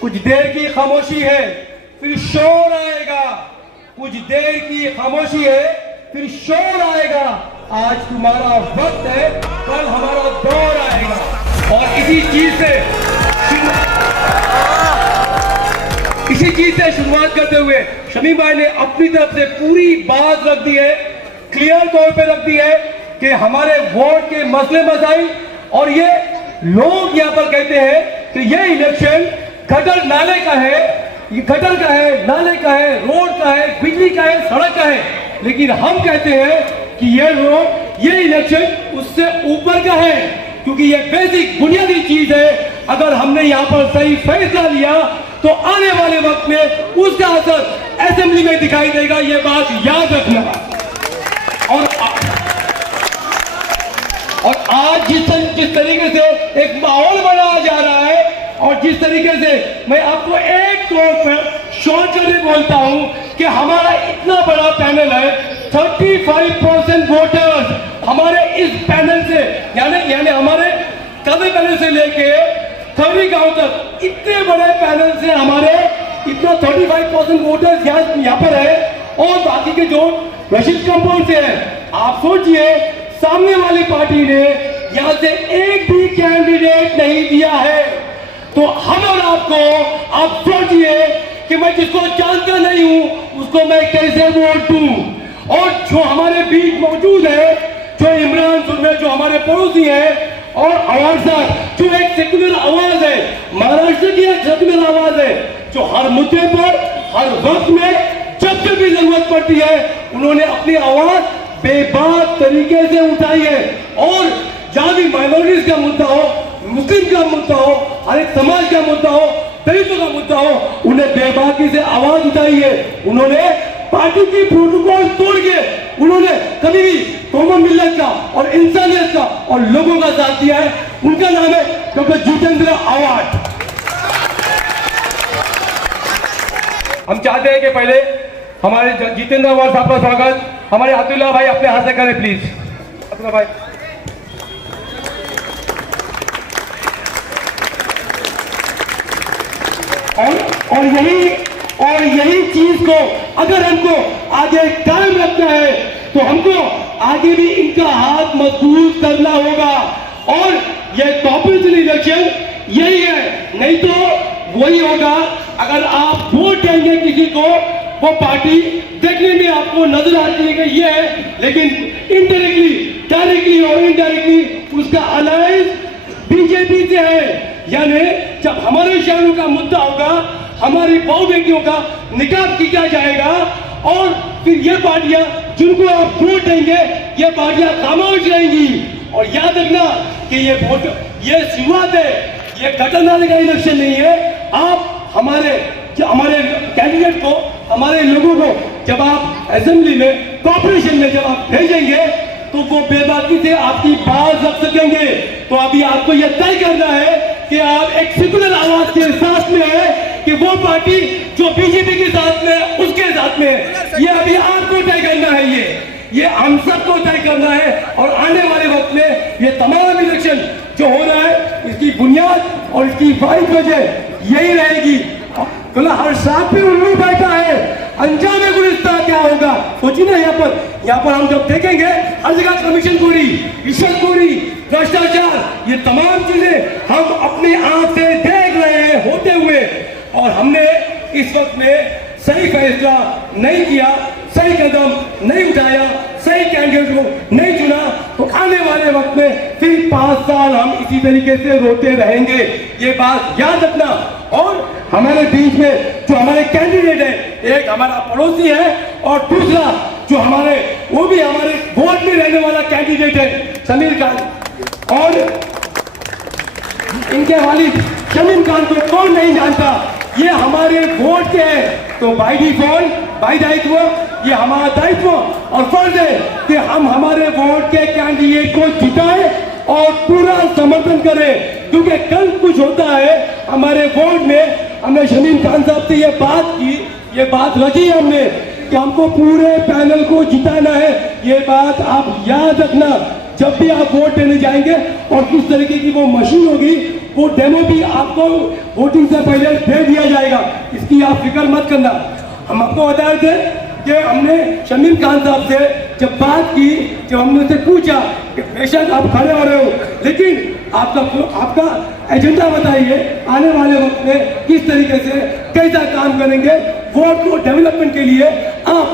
कुछ देर की खामोशी है, फिर शोर आएगा। कुछ देर की खामोशी है, फिर शोर आएगा। आज तुम्हारा वक्त है, कल हमारा दौर आएगा। और इसी चीज से शुरुआत करते हुए शमीम भाई ने अपनी तरफ से पूरी बात रख दी है, क्लियर तौर पे रख दी है कि हमारे वोट के मसले मसाइल, और ये लोग यहाँ पर कहते हैं कि ये इलेक्शन गटर नाले का है, ये गटर का है, नाले का है, रोड का है, बिजली का है, सड़क का है। लेकिन हम कहते हैं कि ये इलेक्शन उससे ऊपर का है, क्योंकि ये बेसिक बुनियादी चीज है। अगर हमने यहाँ पर सही फैसला लिया तो आने वाले वक्त में उसका असर असेंबली में दिखाई देगा, ये बात याद रखना। और आज जिस तरीके से एक माहौल बनाया जा रहा है, और जिस तरीके से मैं आपको एक तौर पर शॉर्ट करके बोलता हूं कि हमारा इतना बड़ा पैनल है, 35% वोटर्स हमारे इस पैनल से, यानी हमारे कदम पैनल से लेके 30 गांव तक, इतने बड़े पैनल से हमारे इतना 35% वोटर्स यहाँ पर है। और बाकी के जो रशीद कंपाउंड से है, आप सोचिए सामने वाली पार्टी ने यहाँ से एक भी कैंडिडेट नहीं दिया है। तो हम और आप सोचिए कि मैं जिसको जानता नहीं हूं उसको मैं कैसे वोट दूं। और जो हमारे बीच मौजूद है, जो इमरान सुरमे, जो हमारे पड़ोसी हैं, और आवाज साहब जो एक सेक्युलर आवाज है, महाराष्ट्र की एक सेक्युलर आवाज है, जो हर मुद्दे पर हर वक्त में जब भी जरूरत पड़ती है उन्होंने अपनी आवाज बेबाक तरीके से उठाई है। और जहां भी माइनॉरिटीज का मुद्दा हो, मुस्लिम का मुद्दा हो, हर एक समाज का मुद्दा हो, दलितों का मुद्दा हो, उन्हें बेबाकी से आवाज उठाई है। उन्होंने पार्टी की प्रोटोकॉल तोड़ के उन्होंने कभी भी कौम मिल्लत का और इंसानियत का और लोगों का साथ दिया है। उनका नाम है डॉक्टर जितेंद्र आवाड। हम चाहते हैं कि पहले हमारे जितेंद्र आवाड साहब का स्वागत हमारे अतुल्ला भाई अपने हाथ से करें, प्लीज। अतुल्ला भाई, और यही चीज को अगर हमको आगे कायम रखना है तो हमको आगे भी इनका हाथ मजबूत करना होगा। और ये कॉर्पोरेशन इलेक्शन यही है, नहीं तो वही होगा। अगर आप वोट देंगे किसी को, वो पार्टी देखने में आपको नजर आती है कि ये है, लेकिन इनडायरेक्टली, डायरेक्टली और इनडायरेक्टली उसका अलायंस बीजेपी से है। यानी जब हमारे शहरों का मुद्दा होगा, हमारी बहु बेटियों का निकाह किया जाएगा, और फिर ये पार्टियां जिनको आप वोट देंगे, ये पार्टियां खामोश रहेंगी। और याद रखना कि ये शुरुआत है, ये गटर नाले का इलेक्शन नहीं है। आप हमारे कैंडिडेट को, हमारे लोगों को जब आप असेंबली में, कॉर्पोरेशन में जब आप भेजेंगे तो वो बेबाकी से आपकी बात रख सकेंगे। तो अभी आपको यह तय करना है कि आप एक सेक्युलर आवाज के साथ में है कि वो पार्टी जो बीजेपी के साथ में, उसके साथ में है। ये अभी आपको तय करना है, ये हम सबको तय करना है। और आने वाले वक्त में ये तमाम इलेक्शन जो हो रहा है, इसकी बुनियाद और इसकी वाहिद वजह यही रहेगी। हर सांप पे उल्लू बैठा है, अंजाम गुलिस्तान क्या होगा सोचिए ना। यहाँ पर हम जब देखेंगे हर जगह कमीशन खोरी, रिश्वतखोरी, भ्रष्टाचार, ये तमाम चीजें हम अपनी आंख से देख रहे हैं होते हुए। और हमने इस वक्त में सही फैसला नहीं किया, सही कदम नहीं उठाया, सही कैंडिडेट को नहीं चुना, तो आने वाले वक्त में फिर 5 साल हम इसी तरीके से रोते रहेंगे। ये बात याद रखना। और हमारे बीच में जो हमारे कैंडिडेट है, एक हमारा पड़ोसी है और दूसरा जो वो भी हमारे वोट में रहने वाला कैंडिडेट है, समीर खान। और इनके वालिद शमीम खान को कौन नहीं जानता, ये हमारे वोट के हैं। तो बाई डिफॉल्ट, बाई दायित्व, ये हमारा दायित्व और फर्ज है कि हम हमारे वोट के कैंडिडेट को जिताएं और पूरा समर्थन करें। क्योंकि कल कुछ होता है हमारे वोट में, हमने शमीम खान साहब से ये बात की, ये बात रखी हमने कि हमको पूरे पैनल को जिताना है। ये बात आप याद रखना, जब भी आप वोट देने जाएंगे और किस तरीके की वो मशीन होगी, वो डेमो भी आपको वोटिंग से पहले दे दिया जाएगा, इसकी आप फिक्र मत करना। हम आपको बताए थे कि हमने शमीम खान साहब से जब बात की, जब हमने उनसे पूछा कि बेशक आप खड़े हो रहे हो, लेकिन आपका एजेंडा बताइए, आने वाले वक्त में किस तरीके से कैसा काम करेंगे वोट को डेवलपमेंट के लिए, आप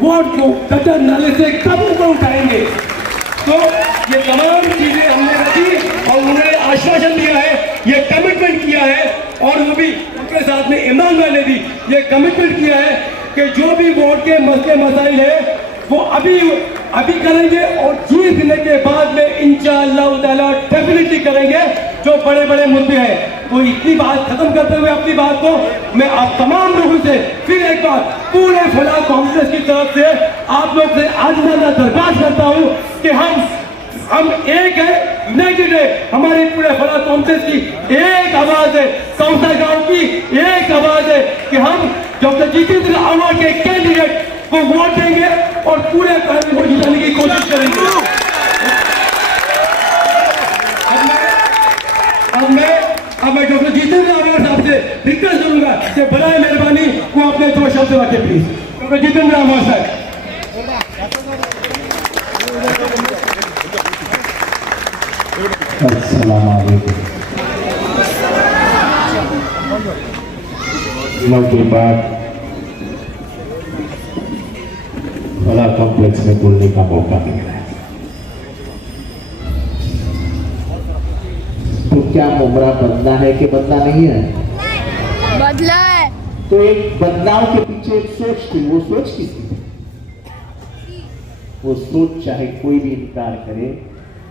वोट को गटर नाले से कब ऊपर उठाएंगे। तो ये तमाम चीजें हमने रखी और उन्होंने आश्वासन दिया है, ये कमिटमेंट किया है, और वो भी उनके साथ में इमरान भाई ने भी ये कमिटमेंट किया है कि जो भी वोट के मसले मसाइल है वो अभी करेंगे, और जीतने के बाद में इंशाअल्लाह ताला डेफिनेटली करेंगे जो बड़े बड़े मुद्दे हैं। तो इतनी बात खत्म करते हुए अपनी बात को मैं आप तमाम लोगों से फिर एक बार पूरे फलाह कांग्रेस की तरफ से आप लोग से आज मैं दरख्वास्त करता हूं कि हम एक है, यूनाइटेड है, हमारी पूरे फलाह कांग्रेस की एक आवाज है, कौसा गांव की एक आवाज है कि हम डॉक्टर जितेंद्र आव्हाड के कैंडिडेट को वोट देंगे और पूरे कार्य को जिताने की कोशिश करेंगे। अब मैं डॉक्टर जितेंद्र आव्हाड साहब से रिक्वेस्ट करूंगा कि बराए मेहरबानी वो अपने 2 शब्द रखें प्लीज। डॉक्टर जितेंद्र आव्हाड साहब। अस्सलाम वालेकुम। दिनों के बाद बड़ा कॉम्प्लेक्स में बोलने का मौका मिल रहा है, तो क्या मुमरा बदला है कि बदला नहीं है? बदला है। तो एक बदलाव के पीछे एक सोच थी, वो सोच किसकी थी? वो सोच चाहे कोई भी इनकार करे,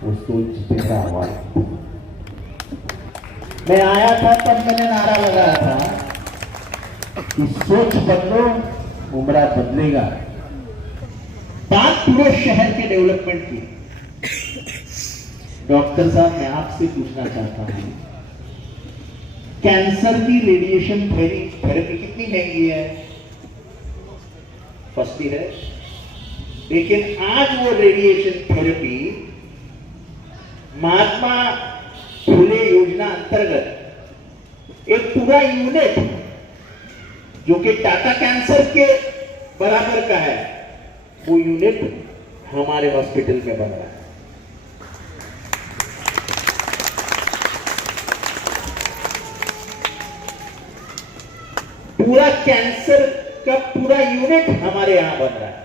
वो सोच जितेंद्र आव्हाड। मैं आया था तब मैंने नारा लगाया था कि सोच बदलो, मुमरा बदलेगा। बात पूरे शहर के डेवलपमेंट की। डॉक्टर साहब, मैं आपसे पूछना चाहता हूं, कैंसर की रेडिएशन थेरेपी कितनी महंगी है? सस्ती है, लेकिन आज वो रेडिएशन थेरेपी महात्मा फुले योजना अंतर्गत एक पूरा यूनिट जो कि टाटा कैंसर के बराबर का है, वो यूनिट हमारे हॉस्पिटल में बन रहा है। पूरा कैंसर का पूरा यूनिट हमारे यहां बन रहा है।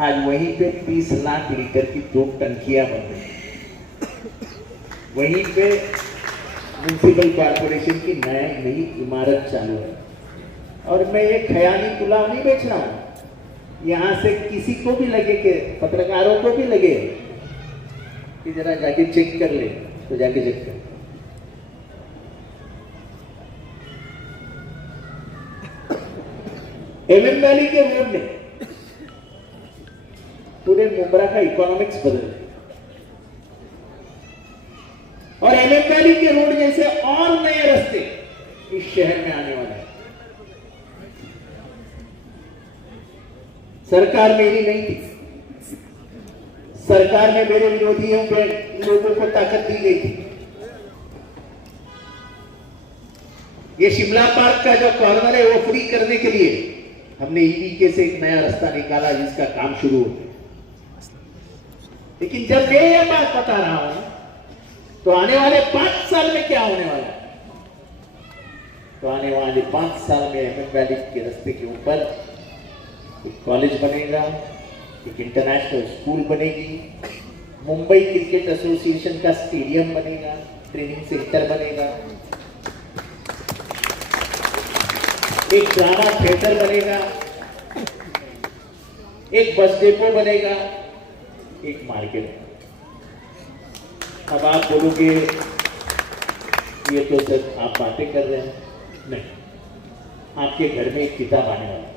आज वहीं पे 30 लाख लीटर की 2 टंकियां बन रही हैं। वहीं पे म्युनिसिपल कॉर्पोरेशन की नई इमारत चालू है। और मैं ये खयाली पुलाव नहीं बेच रहा हूं, यहां से किसी को भी लगे कि पत्रकारों को भी लगे कि जरा जाके चेक कर ले, तो जाके चेक कर। एमएम वैली के रोड ने पूरे मुंब्रा का इकोनॉमिक्स बदल दिया, और एमएम वैली के रोड जैसे और नए रास्ते इस शहर में आने वाले हैं। सरकार मेरी नहीं थी, सरकार में मेरे विरोधियों के लोगों को ताकत दी गई थी। ये शिमला पार्क का जो कॉर्नर है वो फ्री करने के लिए हमने ईवीके से एक नया रास्ता निकाला जिसका काम शुरू हो गया। लेकिन जब मैं ये बात बता रहा हूं तो आने वाले 5 साल में क्या होने वाला है? तो आने वाले 5 साल में एमएम वैली के रास्ते के ऊपर एक कॉलेज बनेगा, एक इंटरनेशनल स्कूल बनेगी, मुंबई क्रिकेट एसोसिएशन का स्टेडियम बनेगा, ट्रेनिंग सेंटर बनेगा, एक ड्रामा थिएटर बनेगा, एक बस डेपो बनेगा, एक मार्केट। अब आप बोलोगे ये तो सिर्फ आप बातें कर रहे हैं। नहीं, आपके घर में एक किताब आने वाली है।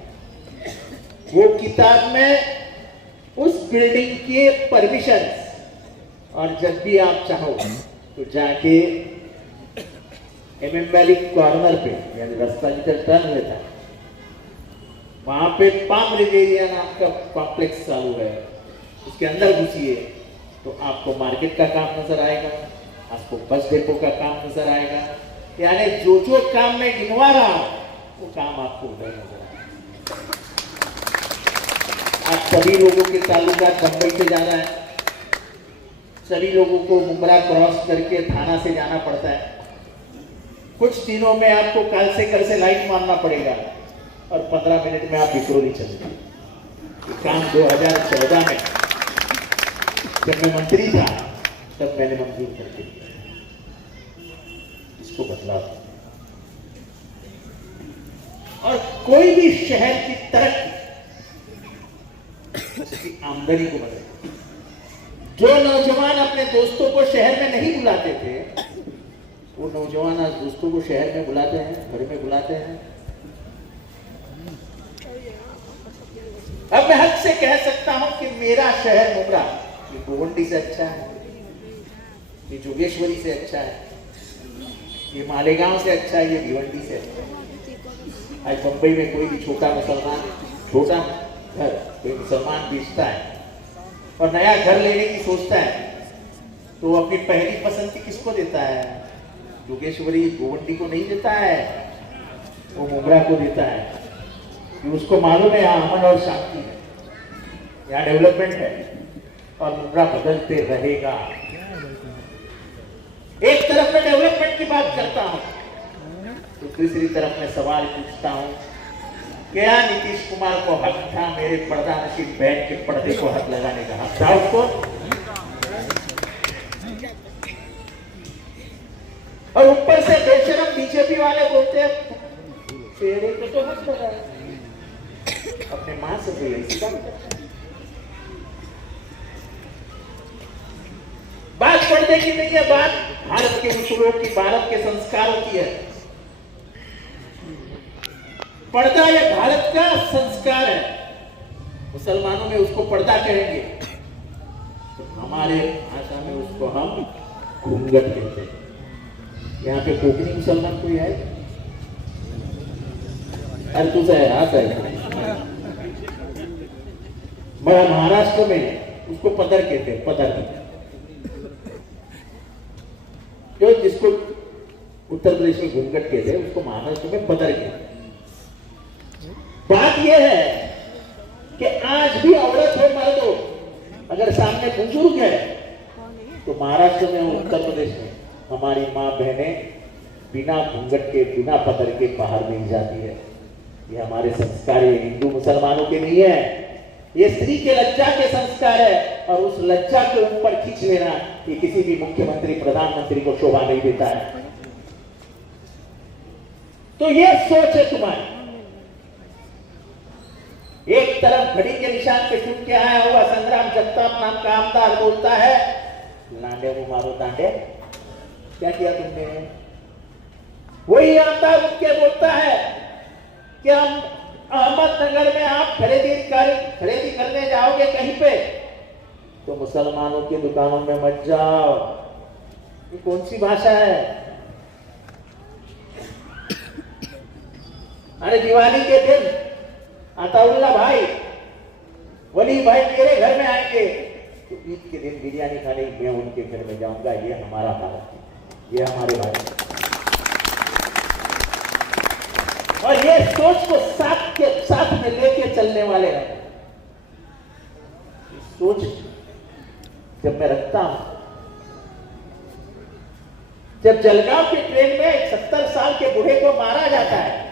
वो किताब में उस बिल्डिंग के परमिशन, और जब भी आप चाहो तो जाके एमएम वैली कॉर्नर पे, यानी रास्ता जिधर टर्न लेता है, वहां पे पाम रिजेरिया नाम का कॉम्प्लेक्स चालू है। उसके अंदर घुसिए तो आपको मार्केट का काम नजर आएगा, आपको बस डिपो का काम नजर आएगा, यानी जो जो काम मैं गिनवा रहा हूं वो काम आपको उधर नजर आएगा। आज सभी लोगों के ताल्लुकात बंबई से जाना है, सभी लोगों को मुंब्रा क्रॉस करके थाना से जाना पड़ता है। कुछ दिनों में आपको कल से लाइट मारना पड़ेगा और 15 मिनट में आप बिक्रोली चले जाए। काम 2014 में जब मैं मंत्री था तब मैंने मंजूर करके दिया, इसको बदलाव। और कोई भी शहर की तरक्की उसकी आमदनी को बदले। जो नौजवान अपने दोस्तों को शहर में नहीं बुलाते थे, वो नौजवान आज दोस्तों को शहर में बुलाते हैं, घर में बुलाते हैं। अब मैं हक से कह सकता हूं कि मेरा शहर मुंब्रा ये गोवंडी से अच्छा है, ये जोगेश्वरी से अच्छा है, ये मालेगांव से अच्छा है, ये भिवंडी से अच्छा है। आज मुंबई में कोई भी छोटा घर कोई मुसलमान बेचता है और नया घर लेने की सोचता है तो वो अपनी पहली पसंद किसको देता है? जोगेश्वरी गोवंडी को नहीं देता है, वो मुंब्रा को देता है। उसको मालूम है यहाँ अमन और शांति है, यहाँ डेवलपमेंट है और मुंब्रा बदलते रहेगा। एक तरफ मैं डेवलपमेंट की बात करता हूं तो दूसरी तरफ मैं सवाल पूछता हूं, क्या नीतीश कुमार को हक था मेरे पर्दा नशीन बहन के पर्दे को हाथ लगाने का? हक था उसको? और ऊपर से बेशरम बीजेपी वाले बोलते हैं पेड़े को तो हक लगा, अपने मां से भी ऐसी बात पर्दे की नहीं है, बात भारत के उसूलों की, भारत के संस्कारों की है। पर्दा यह भारत का संस्कार है, मुसलमानों में उसको पर्दा कहेंगे, तो हमारे भाषा में उसको हम घूंघट कहते हैं। यहाँ पे कोकणी मुसलमान कोई है? अरे तुझा है, आता है। महाराष्ट्र में उसको पदर कहते हैं, पदर। जो जिसको उत्तर प्रदेश में घूंघट कहते हैं उसको महाराष्ट्र में पदर कहते हैं। बात यह है कि आज भी औरत हो मर्द हो, अगर सामने बुजुर्ग है तो महाराष्ट्र में और उत्तर प्रदेश में हमारी माँ बहनें बिना घूंघट के, बिना पदर के बाहर नहीं जाती है। ये हमारे संस्कार, ये हिंदू मुसलमानों के नहीं है, ये स्त्री के लज्जा के संस्कार है। और उस लज्जा के ऊपर खींच लेना ये किसी भी मुख्यमंत्री, प्रधानमंत्री को शोभा नहीं देता है। तो ये सोच है तुम्हारी। एक तरफ घड़ी के निशान पे चुप के आया हुआ संग्राम जगताप नाम का आमदार बोलता है, लांडे मुंह मारो तांडे, क्या किया तुमने? वही आमदार उठ के बोलता है कि हम अहमदनगर में आप खरीदी करने जाओगे कहीं पे तो मुसलमानों की दुकानों में मत जाओ। ये कौन सी भाषा है? अरे दिवाली के दिन अताउल्ला भाई, वली भाई मेरे घर में आएंगे तो ईद के दिन बिरयानी खाने मैं उनके घर में जाऊंगा। ये हमारा भारत है, ये हमारे भारत है। और ये सोच को साथ में लेके चलने वाले हैं। सोच जब मैं रखता हूं, जब जलगांव की ट्रेन में 70 साल के बूढ़े को मारा जाता है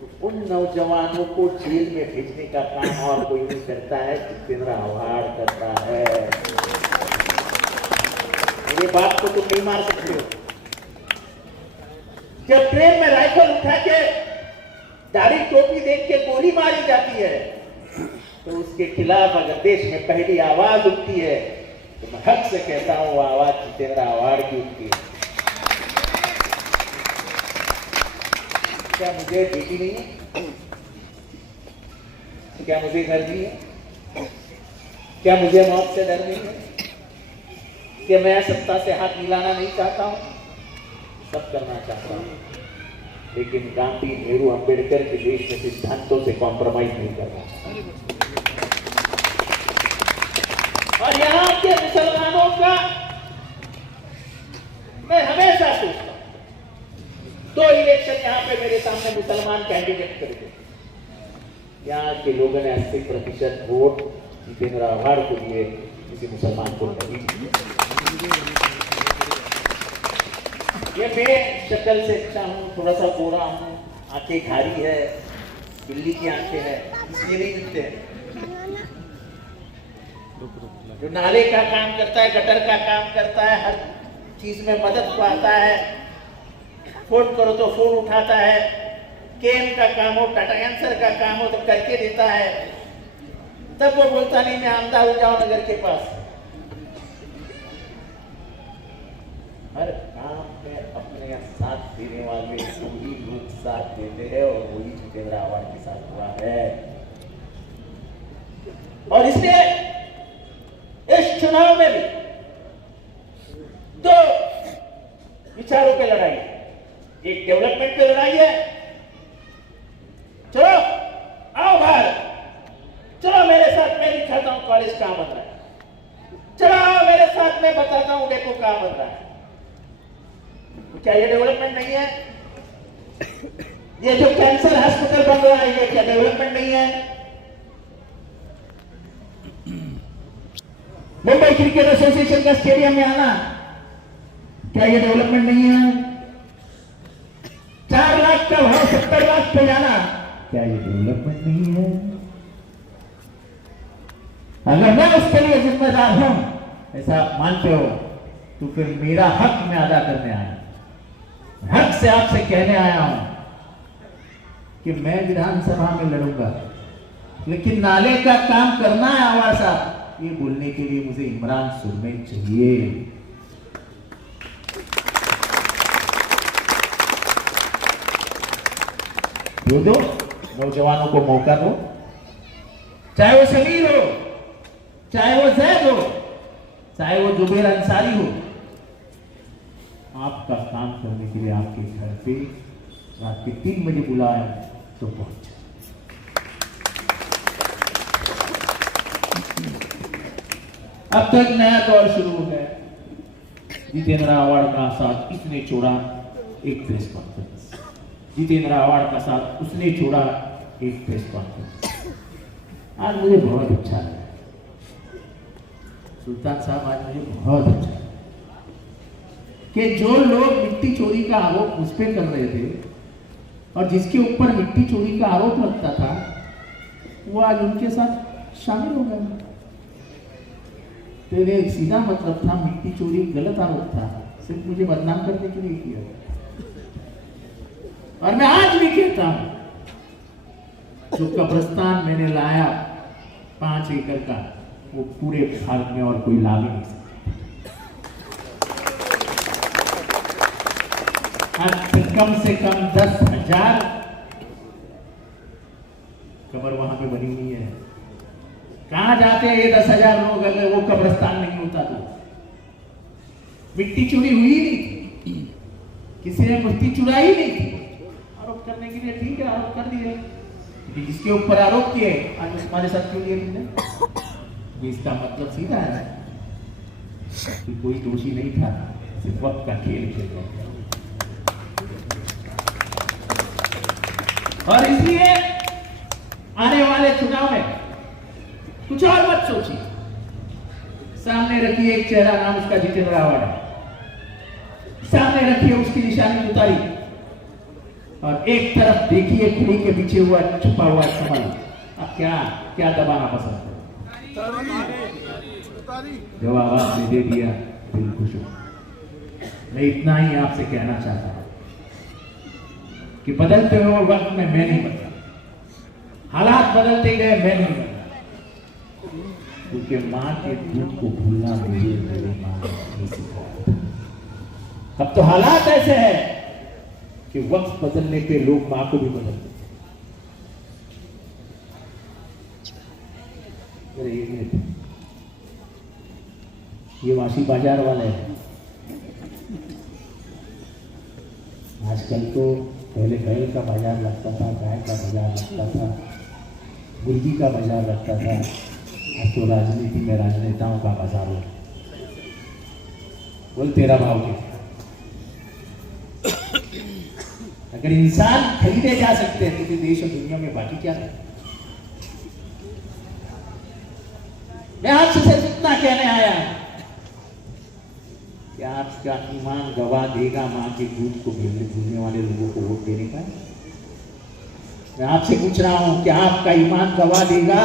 तो उन नौजवानों को जेल में भेजने का काम और कोई नहीं करता है, जितेंद्र आव्हाड करता है। मेरी बात को तुम नहीं मार सकते हो। जब ट्रेन में राइफल उठा के दाढ़ी टोपी देख के गोली मारी जाती है तो उसके खिलाफ अगर देश में पहली आवाज उठती है तो मैं हक से कहता हूं वो आवाज जितेंद्र आव्हाड की उठती है। क्या मुझे बेटी नहीं है? क्या मुझे घर नहीं है? क्या मुझे मौत से डर नहीं है? क्या मैं सत्ता से हाथ मिलाना नहीं चाहता हूं? सब करना चाहता हूं, लेकिन गांधी, नेहरू, अंबेडकर के देश में सिद्धांतों से कॉम्प्रोमाइज नहीं करना चाहता। और यहां के मुसलमानों का मैं हमेशा सोचता हूं, 2 इलेक्शन यहां पे मेरे सामने मुसलमान कैंडिडेट कर दिए, यहाँ के लोगों ने 80% वोट जितेंद्र आव्हाड को दिए, किसी मुसलमान को नहीं दिए। ये मैं शक्ल से अच्छा हूँ, थोड़ा सा गोरा हूँ, आंखें खारी है, बिल्ली की आंखें हैं, इसलिए नहीं मिलते हैं। जो नाले का काम करता है, गटर का काम करता है, हर चीज में मदद को आता है, फोन करो तो फोन उठाता है, केम का काम हो, टाटा कैंसर का काम हो तो करके देता है, तब वो बोलता नहीं मैं आमदा हो जाऊं नगर के पास। हर काम में अपने साथ देने वाले वही लोग साथ देते हैं और वही जितेंद्र आव्हाड के साथ हुआ है। और इसलिए इस चुनाव में भी 2 विचारों पे लड़ाई है, एक डेवलपमेंट पे लड़ाई है, चलो आओ बाहर, चलो मेरे साथ, मैं दिखाता हूं कॉलेज कहां बन रहा है, चलो आओ मेरे साथ, मैं बताता हूं डेपो कहां बन रहा है। क्या ये डेवलपमेंट नहीं है? ये जो कैंसर हॉस्पिटल बन रहा है, ये क्या डेवलपमेंट नहीं है? मुंबई क्रिकेट एसोसिएशन का स्टेडियम में आना, क्या ये डेवलपमेंट नहीं है? 4 लाख का भाव 70 लाख पे जाना, क्या ये डेवलपमेंट नहीं है? अगर मैं उसके लिए जिम्मेदार हूं, ऐसा मानते हो, तो फिर मेरा हक मैं अदा करने आया, हक से आपसे कहने आया हूं कि मैं विधानसभा में लड़ूंगा, लेकिन नाले का काम करना है आव्हाड साहब, ये बोलने के लिए मुझे इमरान सुरमेन चाहिए। दो नौजवानों को मौका दो, चाहे वो समीर हो, चाहे वो जैद हो, चाहे वो जुबेर अंसारी हो, आपका काम करने के लिए आपके घर पे रात के 3 बजे बुलाया तो पहुंच। अब तो एक नया दौर शुरू है, जितेंद्र आव्हाड का साथ इसने छोड़ा एक प्रेस कॉन्फ्रेंस, जितेंद्र आव्हाड का साथ उसने छोड़ा एक प्रेस कॉन्फ्रेंस। आज मुझे बहुत अच्छा लगा सुल्तान साहब, आज मुझे बहुत अच्छा लगा कि जो लोग मिट्टी चोरी का आरोप मुझ पर कर रहे थे और जिसके ऊपर मिट्टी चोरी का आरोप लगता था, वो आज उनके साथ शामिल हो गए। तेरे सीधा मतलब था, मिट्टी चोरी गलत आरोप था, सिर्फ मुझे बदनाम करने के लिए किया। और मैं आज भी कहता हूं, जो कब्रिस्तान मैंने लाया 5 एकड़ का, वो पूरे भारत में और कोई ला भी नहीं सकता। आज कम से कम 10,000 कब्र वहां पे बनी हुई है। कहां जाते हैं ये 10,000 लोग अगर वो कब्रिस्तान नहीं होता तो? मिट्टी चोरी हुई नहीं थी, किसी ने मिट्टी चुराई नहीं थी। आरोप करने के लिए ठीक है, आरोप कर दिए, जिसके ऊपर आरोप किए आज हमारे साथ क्यों किए तुमने? इसका मतलब सीधा है कि कोई दोषी नहीं था, सिर्फ वक्त का खेल खेल रहा था। और इसलिए आने वाले चुनाव में कुछ और मत सोचिए, सामने रखिए एक चेहरा, नाम उसका जितेंद्र आव्हाड है, सामने रखिए उसकी निशानी उतारी और एक तरफ देखिए खिड़ी के पीछे हुआ छुपा हुआ कमल। अब क्या क्या दबाना पसंद है? जब आवाज ने दे दिया दिल खुश हो। मैं इतना ही आपसे कहना चाहता हूं कि बदलते हुए वक्त में मैं नहीं बदला, हालात बदलते गए, मैं नहीं बदला, क्योंकि मां के दूध को भूलना मुझे मेरी मां ने सिखाया। अब तो हालात ऐसे हैं कि वक्त बदलने पे लोग मां को भी बदलते। ये वाशी बाजार वाले हैं। आजकल तो पहले बैल का बाजार लगता था, गाय का बाजार लगता था, मुर्गी का बाजार लगता था, अब तो राजनीति में राजनेताओं का बाजार है। बोल तेरा भाव क्या? अगर इंसान खरीदे जा सकते हैं तो फिर देश और दुनिया में बाकी क्या है? मैं आपसे सिर्फ इतना कहने आया कि आपका ईमान गवा देगा मां के दूध को भूलने वाले लोगों को वोट देने का? मैं आपसे पूछ रहा हूं कि आपका ईमान गवा देगा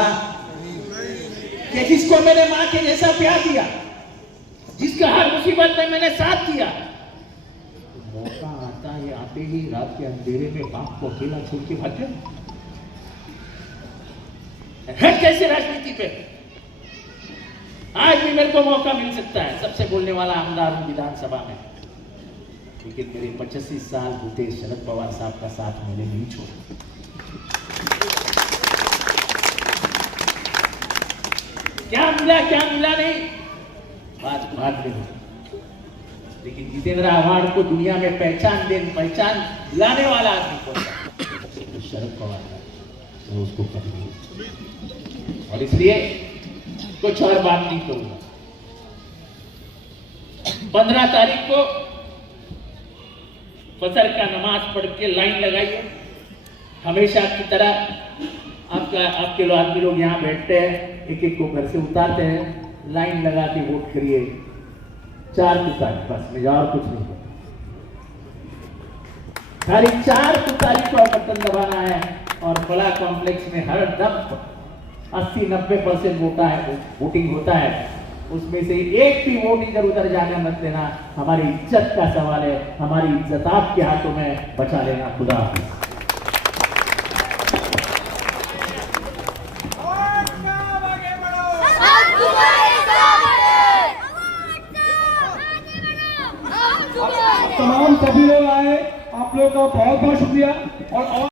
कि जिसको मैंने मां के जैसा प्यार दिया, जिसका हर मुसीबत में मैंने साथ दिया, तो मौका आता है आते ही रात के अंधेरे में बाप को अकेला छोड़ के भाग गया? है कैसे राजनीति पे? आज भी मेरे को मौका मिल सकता है सबसे बोलने वाला आमदार हूं विधानसभा में, लेकिन मेरे 85 साल बीते शरद पवार साहब का साथ मैंने नहीं छोड़ा। क्या मिला नहीं, बात में, लेकिन जितेंद्र आव्हाड को दुनिया में पहचान दिलाने वाला आदमी कौन था? तो शरद पवार था, तो उसको कभी, और इसलिए कुछ और बात नहीं करूंगा। 15 तारीख को फजर का नमाज पढ़ के लाइन लगाइए, हमेशा की तरह आपके आदमी लोग यहाँ बैठते हैं, एक एक को घर से उतारते हैं, लाइन लगा के वोट करिए 4 तारीख, बस मुझे और कुछ नहीं करना, खाली 4 तारीख को बटन दबाना है और बड़ा कॉम्प्लेक्स में हर दम 80-90% वोटिंग होता है, उसमें से एक भी वोट इधर उधर जाने मत देना। हमारी इज्जत का सवाल है, हमारी इज्जत आपके हाथों में, बचा लेना। खुदा हाफिज। तमाम सभी लोग आए, आप लोगों का बहुत बहुत शुक्रिया। और